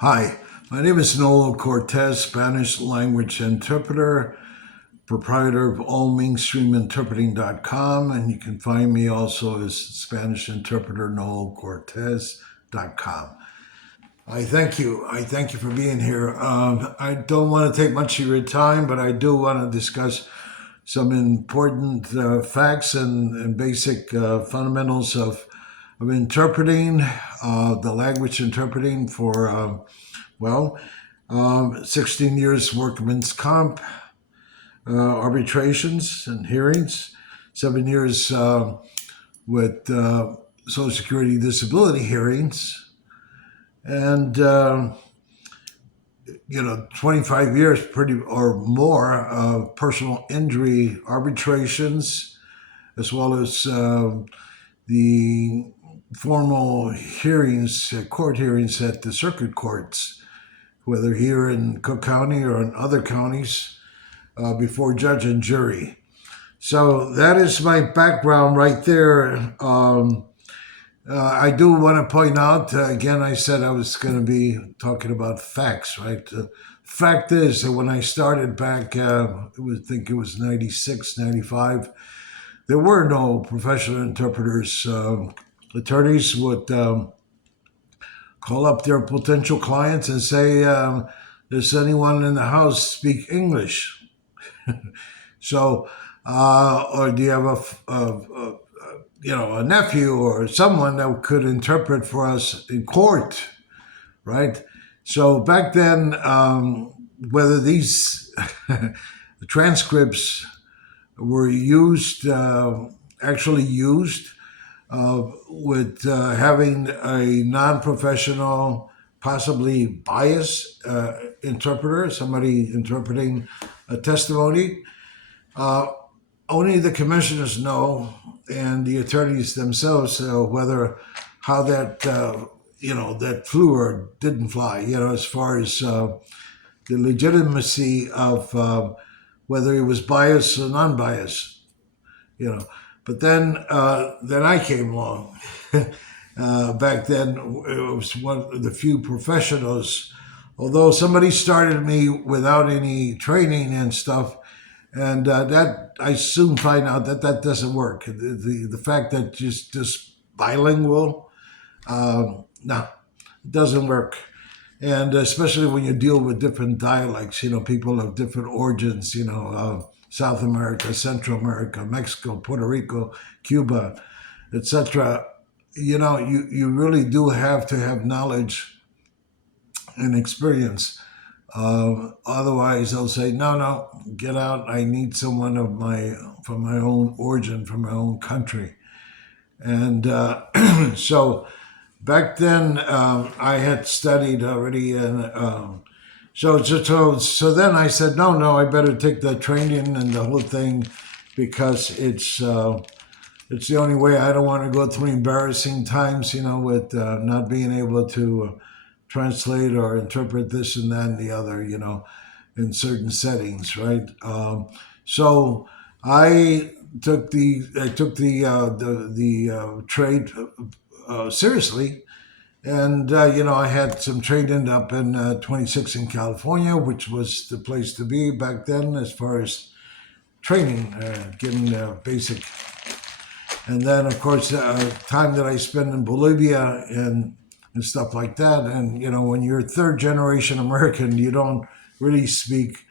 Hi, my name is Nolo Cortez, Spanish language interpreter, proprietor of allmainstreaminterpreting.com, and you can find me also as Spanish interpreter nolocortez.com. I thank you. I thank you for being here. I don't want to take much of your time, but I do want to discuss some important facts and basic fundamentals of interpreting, the language interpreting for, 16 years workman's comp, arbitrations and hearings, 7 years with Social Security disability hearings, and 25 years pretty or more of personal injury arbitrations, as well as the formal hearings, court hearings at the circuit courts, whether here in Cook County or in other counties, before judge and jury. So that is my background right there. I do want to point out, again, I said I was going to be talking about facts, right? Fact is that when I started back, I think it was 96, 95, there were no professional interpreters. Attorneys would call up their potential clients and say, does anyone in the house speak English? So, or do you have a nephew or someone that could interpret for us in court, right? So back then, whether these transcripts were used, actually used, with having a non-professional, possibly biased interpreter, somebody interpreting a testimony. Uh, Only the commissioners know, and the attorneys themselves, whether how that that flew or didn't fly. As far as the legitimacy of whether it was biased or non-biased. You know, but then I came along. Back then, it was one of the few professionals. Although somebody started me without any training and stuff, and that I soon find out that that doesn't work. The fact that just bilingual, no, it doesn't work. And especially when you deal with different dialects, people of different origins, South America, Central America, Mexico, Puerto Rico, Cuba, etc. You really do have to have knowledge and experience. Otherwise, they'll say, "No, no, get out. I need someone from my own origin, from my own country." And so back then, I had studied already, and so then I said, no, I better take the training and the whole thing, because it's the only way. I don't want to go through embarrassing times, with not being able to translate or interpret this and that and the other, in certain settings, right? So I took the trade seriously, and I had some training up in 26 in California, which was the place to be back then as far as training, getting basic. And then, of course, time that I spent in Bolivia and stuff like that. And when you're third generation American, you don't really speak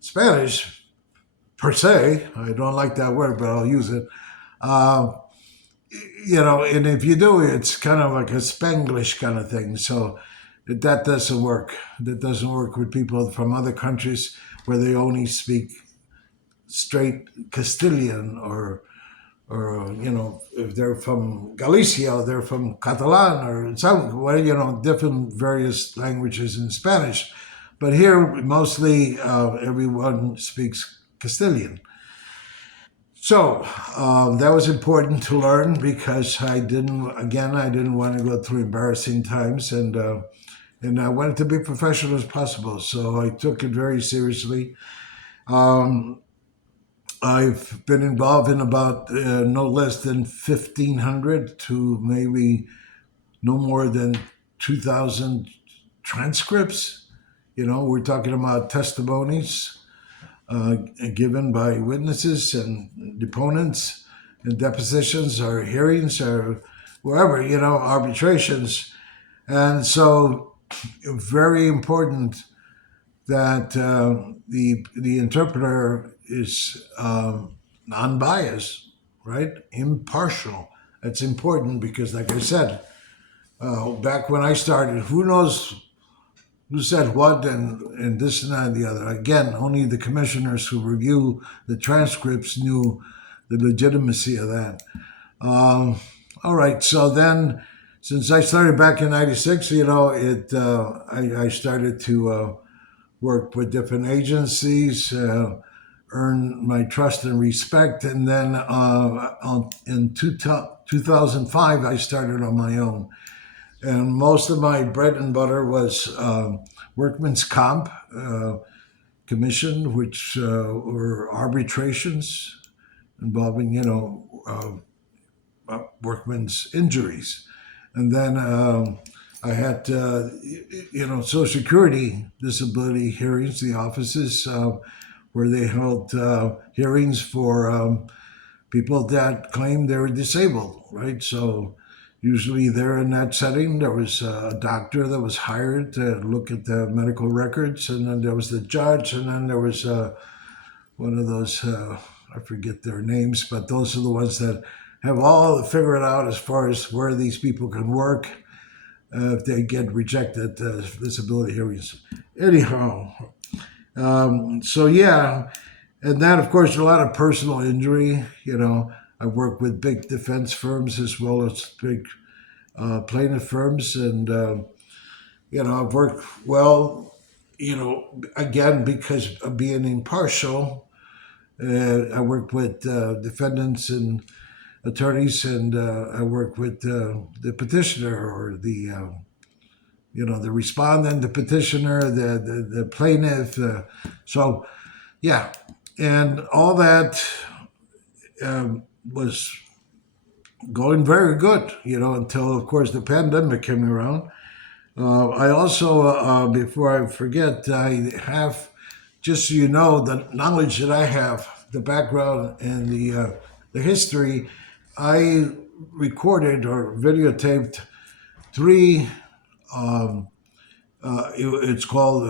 Spanish per se. I don't like that word, but I'll use it. Uh, and if you do, it's kind of like a Spanglish kind of thing. So that doesn't work. That doesn't work with people from other countries where they only speak straight Castilian, or if they're from Galicia, or they're from Catalan, or some, well, different various languages in Spanish. But here, mostly everyone speaks Castilian. So that was important to learn, because I didn't want to go through embarrassing times, and I wanted to be professional as possible. So I took it very seriously. Um, I've been involved in about no less than 1,500 to maybe no more than 2,000 transcripts. We're talking about testimonies uh, given by witnesses and deponents and depositions or hearings or wherever, arbitrations. And so, very important that the interpreter is non-biased, right? Impartial. That's important because, like I said, back when I started, who knows who said what and this and that and the other. Again, only the commissioners who review the transcripts knew the legitimacy of that. All right, so then, since I started back in '96, I started to work with different agencies, earn my trust and respect, and then in 2005, I started on my own. And most of my bread and butter was workman's comp commission, which were arbitrations involving, workman's injuries. And then I had, Social Security disability hearings, the offices where they held hearings for people that claimed they were disabled, right? So usually there in that setting, there was a doctor that was hired to look at the medical records, and then there was the judge, and then there was one of those, I forget their names, but those are the ones that have all figured out as far as where these people can work if they get rejected disability hearings. Anyhow, so yeah, and then of course a lot of personal injury. I've worked with big defense firms as well as big plaintiff firms, and I've worked well. Again because of being impartial, I work with defendants and attorneys, and I work with the petitioner or the respondent, the petitioner, the plaintiff. So, yeah, and all that was going very good, until of course the pandemic came around. I also, before I forget, I have, just so you know, the knowledge that I have, the background and the history. I recorded or videotaped three. It's called,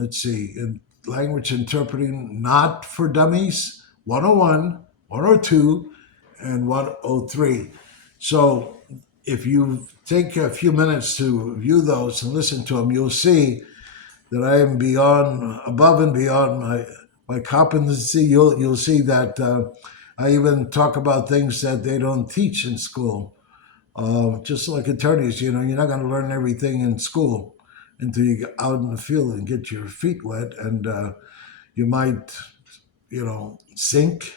let's see, in language interpreting not for dummies 101, 102, and 103. So if you take a few minutes to view those and listen to them, you'll see that I am above and beyond my competency. You'll see that I even talk about things that they don't teach in school. Just like attorneys, you're not going to learn everything in school until you get out in the field and get your feet wet, and you might, sink,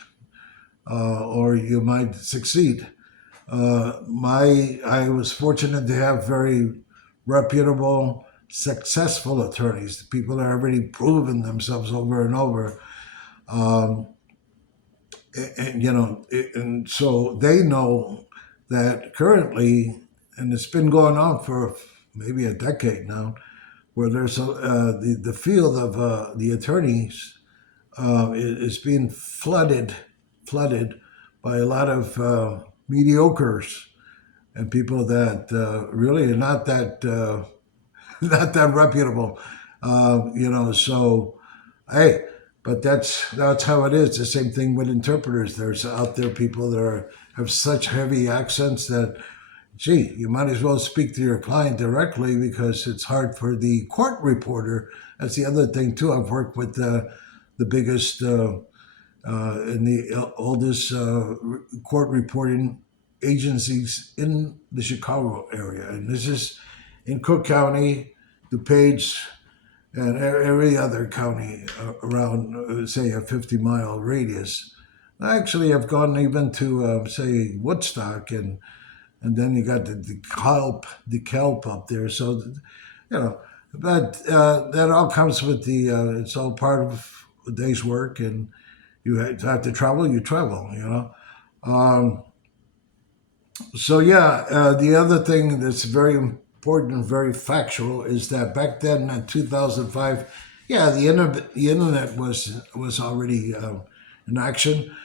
or you might succeed. I was fortunate to have very reputable, successful attorneys, people that have already proven themselves over and over. And so they know that currently, and it's been going on for maybe a decade now, where there's the field of the attorneys is being flooded by a lot of mediocres and people that really are not that not that reputable. So hey, but that's how it is. The same thing with interpreters. There's out there people that have such heavy accents that, gee, you might as well speak to your client directly because it's hard for the court reporter. That's the other thing too. I've worked with the biggest and the oldest court reporting agencies in the Chicago area, and this is in Cook County, DuPage, and every other county around, say, a 50-mile radius. Actually, I've gone even to, say, Woodstock, and then you got the DeKalb up there. So, but that all comes with it's all part of a day's work, and you have to travel, you travel. So, yeah, the other thing that's very important, very factual, is that back then in 2005, yeah, the internet was already in action,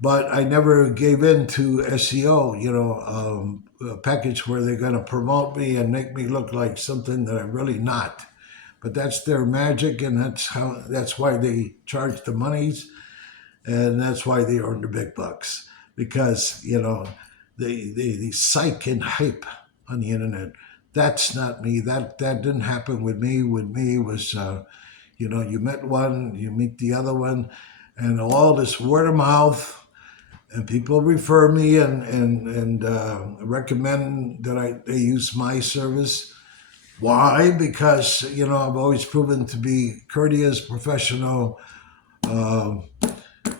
but I never gave in to SEO. A package where they're going to promote me and make me look like something that I'm really not. But that's their magic, and that's why they charge the monies, and that's why they earn the big bucks. Because the psych and hype on the internet. That's not me. That didn't happen with me. With me it was you met one, you meet the other one, and all this word of mouth, and people refer me and recommend that they use my service. Why? Because I've always proven to be courteous, professional. Uh,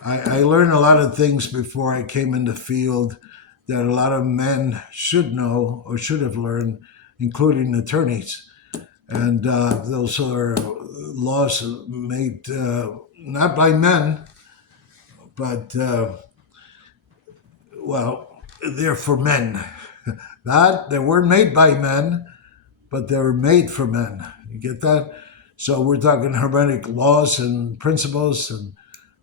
I learned a lot of things before I came in the field that a lot of men should know or should have learned, including attorneys. And those are laws made not by men, but well, they're for men. Not they weren't made by men, but they were made for men. You get that? So we're talking hermetic laws and principles and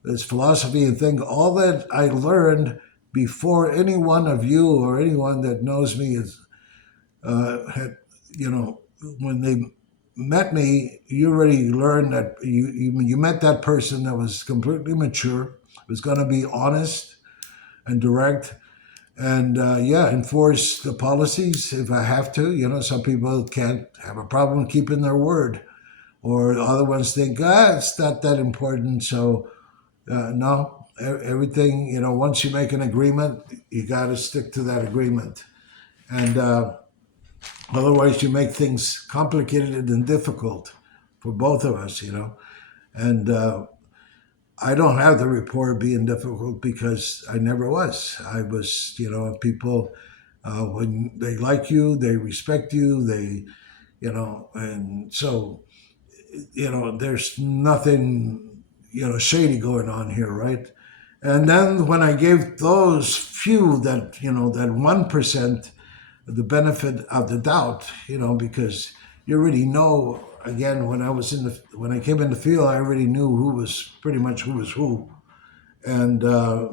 this philosophy and thing. All that I learned before any one of you or anyone that knows me is had when they met me, you already learned that you met that person that was completely mature, was going to be honest and direct, and enforce the policies if I have to. Some people can't have a problem keeping their word, or other ones think, it's not that important. So no, everything. Once you make an agreement, you got to stick to that agreement, and otherwise you make things complicated and difficult for both of us. And I don't have the rapport being difficult because I never was. I was, people, when they like you, they respect you, and so, there's nothing, shady going on here, right? And then when I gave those few that 1%, the benefit of the doubt, because you already know. Again, when I came in the field, I already knew who was who, and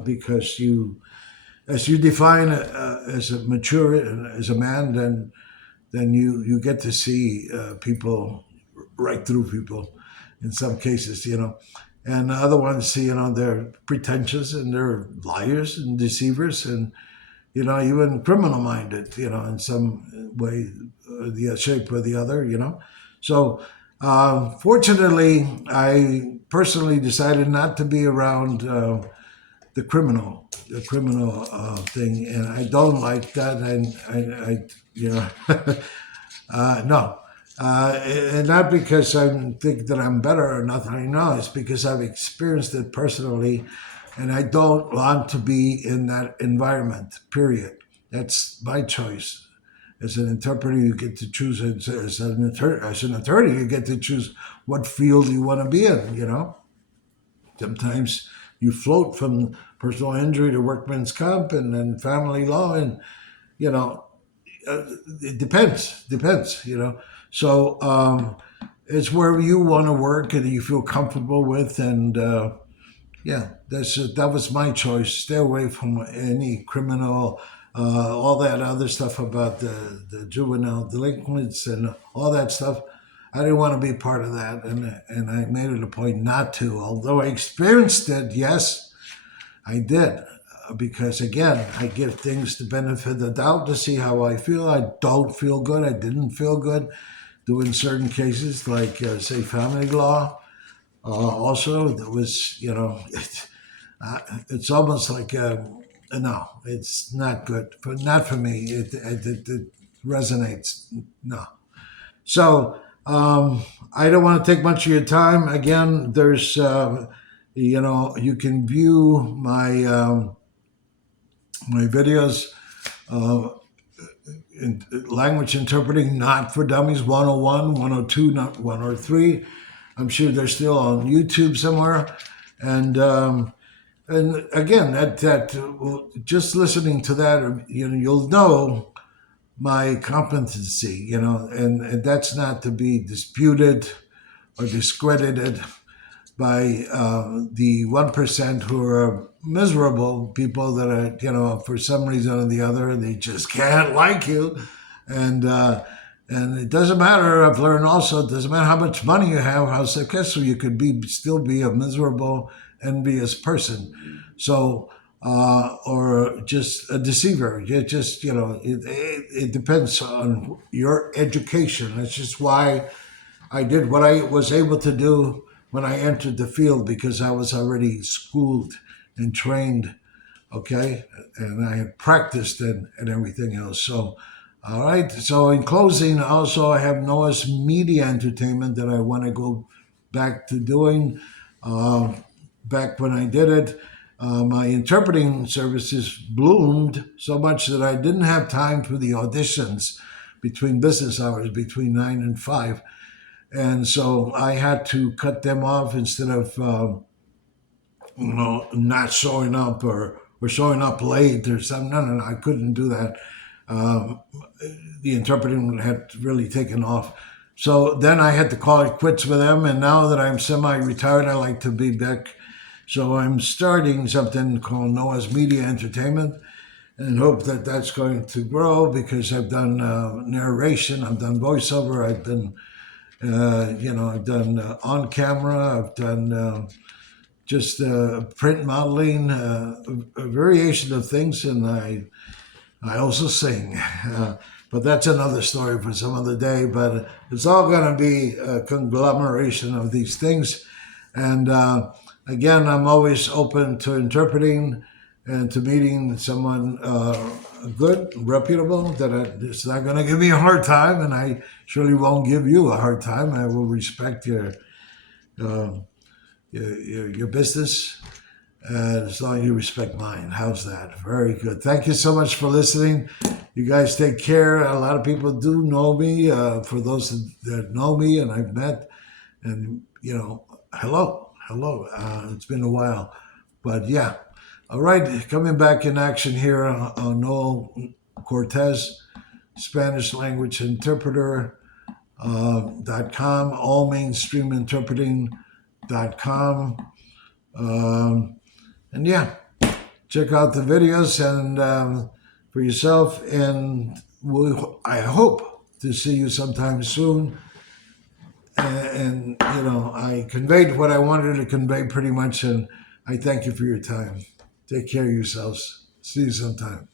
because as you define as a mature as a man, then you get to see people right through people, in some cases, and the other ones, they're pretentious and they're liars and deceivers and even criminal minded, in some way, the shape or the other, So, fortunately, I personally decided not to be around the criminal thing, and I don't like that. And no. And not because I think that I'm better or nothing. No, it's because I've experienced it personally, and I don't want to be in that environment. Period. That's my choice. As an interpreter, you get to choose. As an attorney, you get to choose what field you want to be in. Sometimes you float from personal injury to workman's comp and then family law, and you know it depends. So it's where you want to work and you feel comfortable with, and that was my choice. Stay away from any criminal, all that other stuff about the juvenile delinquents and all that stuff. I didn't want to be part of that, and I made it a point not to. Although I experienced it, yes, I did. Because again, I give things the benefit of the doubt to see how I feel. I don't feel good. I didn't feel good doing certain cases, like say family law. Also, there was, it's almost like no, it's not good. Not for me. It resonates. No. So I don't want to take much of your time. Again, there's you can view my videos. Uh, Language interpreting not for dummies 101, 102, not 103. I'm sure they're still on YouTube somewhere. And again, that just listening to that, you'll know my competency, and that's not to be disputed or discredited by the 1% who are miserable people that are, for some reason or the other, they just can't like you. And, uh, and it doesn't matter. I've learned also, it doesn't matter how much money you have, how successful you could be, still be a miserable, envious person. So, or just a deceiver. It just, it depends on your education. That's just why I did what I was able to do when I entered the field because I was already schooled and trained, okay? And I had practiced and everything else. So, all right. So, in closing, also, I have Noah's Media Entertainment that I want to go back to doing. Uh, Back when I did it, my interpreting services bloomed so much that I didn't have time for the auditions between business hours, between 9 and 5. And so I had to cut them off instead of not showing up or showing up late or something. No, no, no, I couldn't do that. Um, the interpreting had really taken off. So then I had to call it quits with them. And now that I'm semi-retired, I like to be back. So I'm starting something called Noah's Media Entertainment and hope that that's going to grow because I've done narration, I've done voiceover, I've been I've done on camera, I've done just print modeling, a variation of things, and I also sing. But that's another story for some other day. But it's all going to be a conglomeration of these things. And again, I'm always open to interpreting and to meeting someone good, reputable, that is not going to give me a hard time, and I surely won't give you a hard time. I will respect uh, your business as long as you respect mine. How's that? Very good. Thank you so much for listening. You guys take care. A lot of people do know me. For those that know me and I've met, and hello. It's been a while, but yeah. All right, coming back in action here on Noel Cortez, Spanish language interpreter. .com, allmainstreaminterpreting.com. And yeah, check out the videos and for yourself. And I hope to see you sometime soon. And I conveyed what I wanted to convey pretty much. And I thank you for your time. Take care of yourselves. See you sometime.